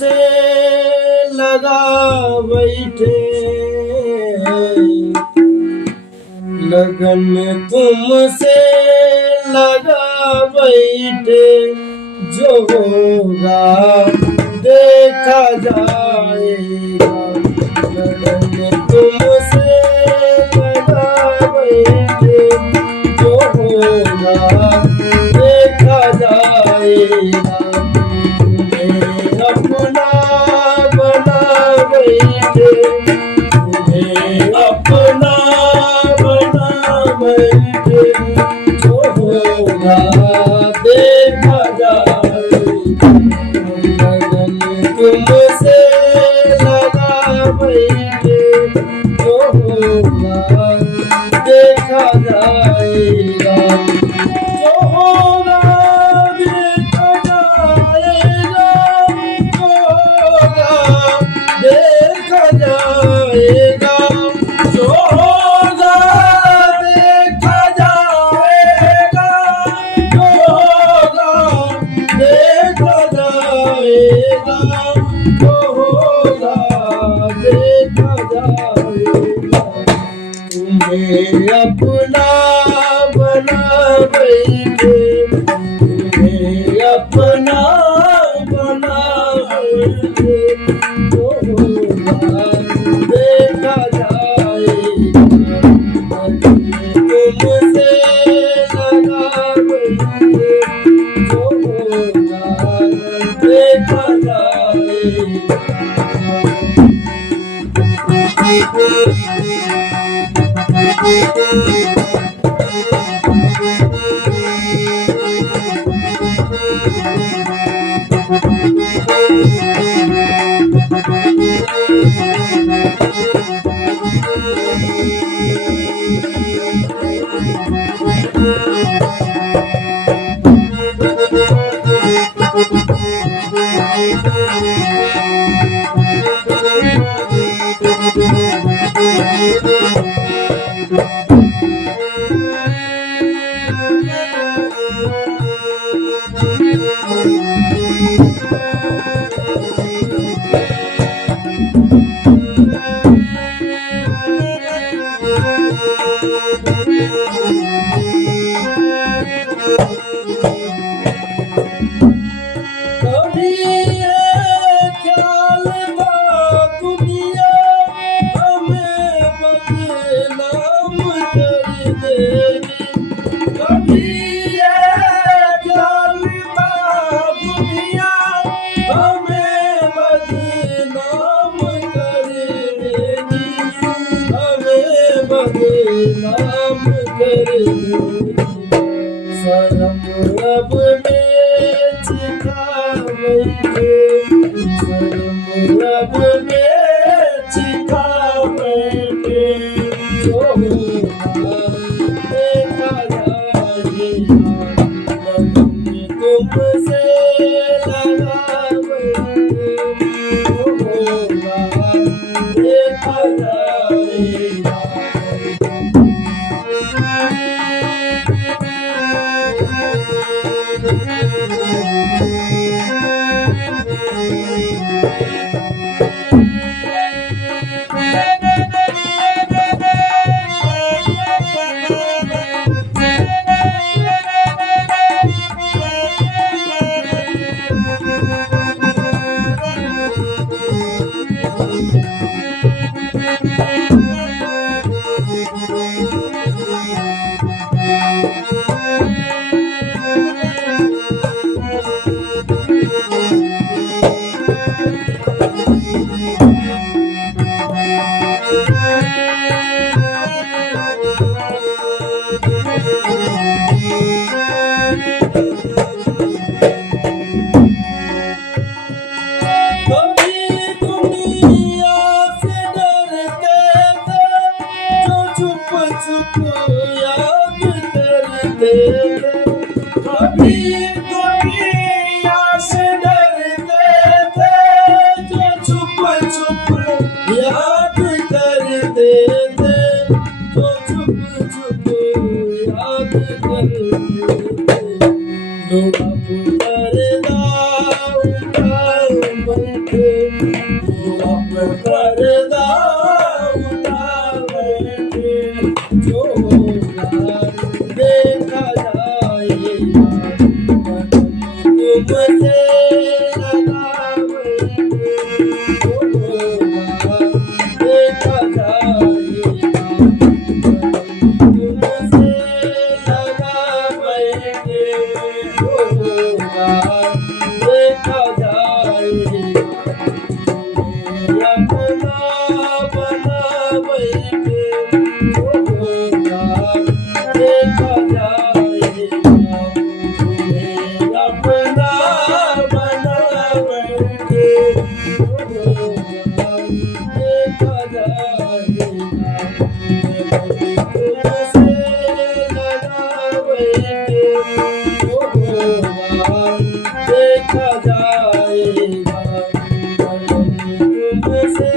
तुमसे लगा बैठे, लगन तुमसे लगा बैठे, जो होगा देखा जाएगा। लगन तुमसे लगा बैठे, जो होगा देखा जाएगा। तुम्हें अपना बना बैठे, तुम्हें अपना बना बैठे, जो होगा देखा जाएगा। लगन तुमसे लगा बैठे, जो होगा देखा जाएगा। जो होगा देखा जाएगा, जो होगा देखा जाएगा, जो होगा देखा जाएगा, जो होगा देखा जाएगा, जो होगा देखा जाएगा। तुम्हें अपना बना बैठे, तुम्हें अपना बना बैठे, जो होगा देखा जाएगा। तुमसे लगा बैठे, जो होगा देखा जाएगा। कभी ये ख्याल था दुनिया हमें बदनाम कर देगी। कभी ये ख्याल था दुनिया हमें बदनाम कर देगी, हमें बदनाम कर देगी। शर्म अब बेच खा बैठे, शर्म अब बेच खा बैठे, जो होगा देखा जाएगा। लगन तुमसे लगा बैठे, जो होगा देखा जाएगा। कभी दुनिया से डरते थे, जो छुप छुप याद करते थे, जो छुप छुप याद करते थे। लोग अब पर्दा उठाए अब पर्दा उतार बैठे, जो होगा देखा जाएगा, तुमसे लगा बैठे, जो होगा देखा जाएगा, तुमसे लगा बैठे, जो होगा देखा जाएगा। अपना बना बैठे, जो होगा देखा जाएगा। अपना बना बैठे, जो होगा देखा जाएगा। तुमसे लगा बैठे, जो होगा देखा जाएगा। तुमसे